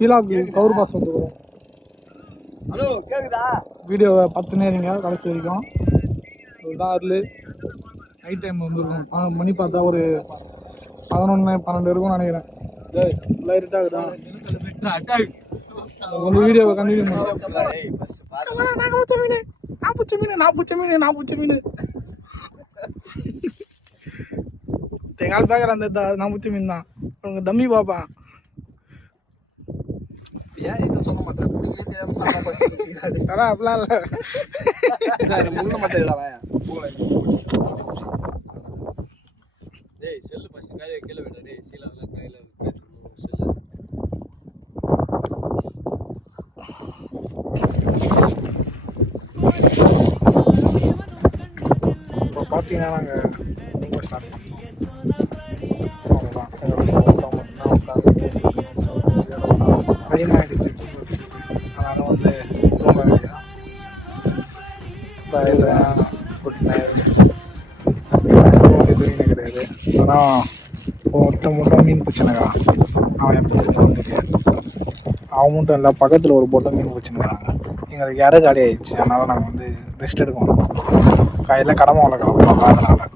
ஷீலாவுக்கு Kaur pass வந்து hello கேக்குதா? வீடியோவை பார்த்துனே இருங்க கடைசி வரைக்கும். இதுதான் அதில் நைட் டைம் வந்துருக்கும். மணி பார்த்தா ஒரு 11-12 இருக்கும்னு நினைக்கிறேன். லைட்டாகுதா வந்து வீடியோவை கண்டினியூ பண்ணுறேன். நான் பூச்ச மீன் எங்கால் பேக்கிற அந்த நான் பூச்ச மீன் தான் உங்க டம்மி பார்ப்பேன். ஏன் இதை சொல்ல மாட்டேன்? அப்படிலாம் இல்லை முன்ன மாட்டேன். டேய் செல்லு ஃபர்ஸ்ட் கையில கீழே விட. டேய் சீலால கையில செல்லு. இப்போ பார்த்தீங்கன்னா நாங்கள் நீங்கள் ஸ்டார்ட் பண்ணோம். டைமாகிடுச்சு. அதனால் வந்து தூங்க வேண்டியதான். Good night. தூங்கினு கிடையாது. ஆனால் ஒருத்தன் மீன் பிடிச்சினக்கா. அவன் எப்படி இருக்குன்னு தெரியாது. அவன் மட்டும் இல்லை, பக்கத்தில் ஒரு போட்டை மீன் பிடிச்சினுக்கிறாங்க. எங்களுக்கு இறை காலி ஆயிடுச்சு. அதனால் நாங்கள் வந்து ரெஸ்ட் எடுக்கணும். காலையில் கடமை வளர்க்கலாம். அதனால்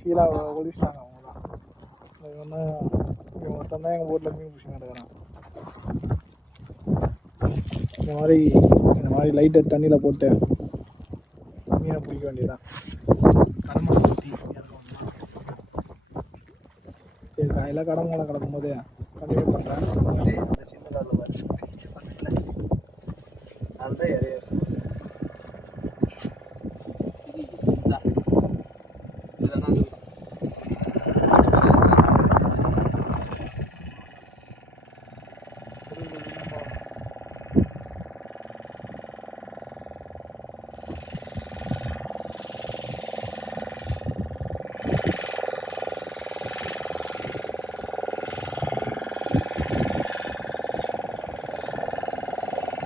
ஷீலாவை ஒழிச்சிட்டாங்க. அவங்க தான் இவன் ஒருத்தன் தான் எங்கள் போட்டில் மீன் பிடிச்சி நடக்கிறான். இந்த மாதிரி லைட்டை தண்ணியில் போட்டு மீனை பிடிக்க வேண்டியதுதான். கடமை ஊற்றி சரி காலையில் கடமை கிடக்கும் போது கண்டினியூ பண்ணுறேன். அந்த சின்ன காலில் அதுதான் இறைய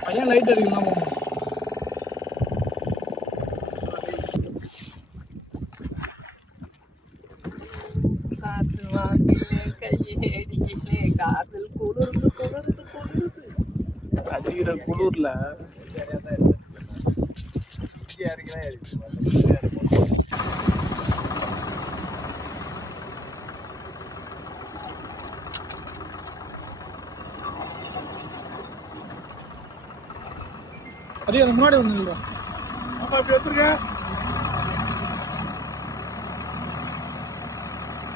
பையன் லைட் அடிக்கலாம் போகணும். காத்து வாக்கிலே கையே அடிக்கலே காதல் குளிர்ந்து குளிர்ந்து குளிர்ந்து அடிக்கிற குளிர்ல அது முன்னாடி வந்து அப்பா இப்படி எடுத்துருக்கேன்.